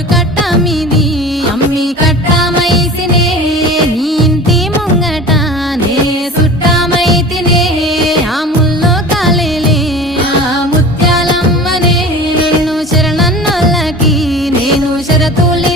రోజు కట్టమిది అమ్మి కట్టమైసినే నీ ఇంటి ముంగట నే సుట్టమైతినే ఆ ముల్లో కాలేలే ఆ ముత్యాలమ్మనే నిన్ను శరణన్నోళ్ళకి నేను షరతులే